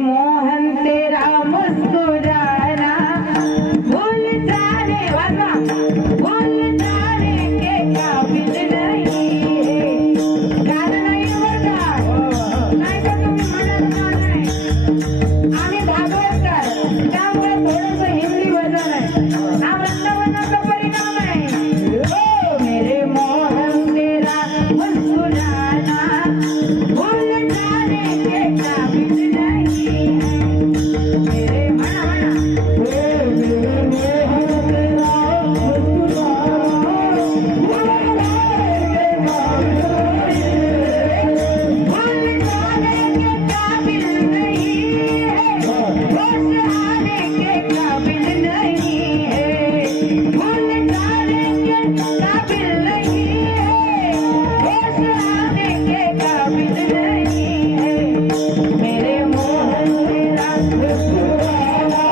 मोहन तेरा मुस्कुराना भूल जाने वाला भूल जाने के काबिल नहीं है. गाणं नाही बरं का? नाही तर तुम्ही म्हणत नाही. आम्ही भागवतकार त्यामुळे थोडंसं हिंदी वजन आहे. हा वृंदावनाचा परिणाम आहे. ओ मेरे मोहन तेरा मुस्कुराना भूल जाने के काबिल नहीं है. मेरे म्हणा भूल जाने के काबिल नहीं है. होश आने के काबिल नहीं है. भूल जाने के काबिल नहीं है. होश आने के काबिल नहीं है. मेरे मोहन तेरा मुस्कुराना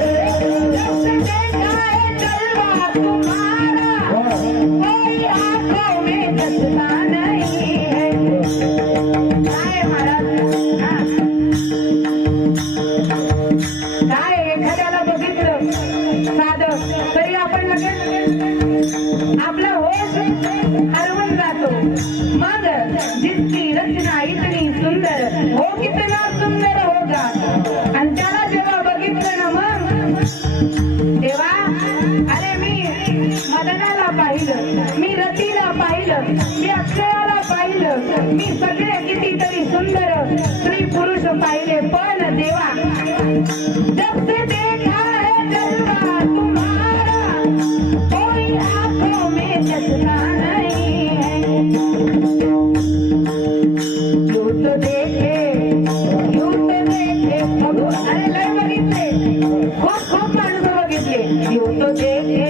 जब से देखा है जलवा तुम्हारा कोई आंखों में बसता नहीं है. काय महाराज हा. काय एखाद्याला बघितलं साधं तरी आपण लगेच आपला होश हरवून जातो. मग जिसकी रचना इतनी सुंदर हो कितना सुंदर होगा. आणि त्याला जेव्हा बघितलं ना मग तेव्हा अरे मी मदनाला पाहिलं, मी रतीला पाहिलं, मी अक्षयाला पाहिलं, मी सगळे कितीतरी सुंदर स्त्री पुरुष पाहिले. पण देवा जब से देखा है जलवा तुम्हारा कोई आंखों में बसता नहीं है. यूं तो देखे प्रभु. अरे लय बघितले खूप खूप माणसं बघितले. यूं तो देखे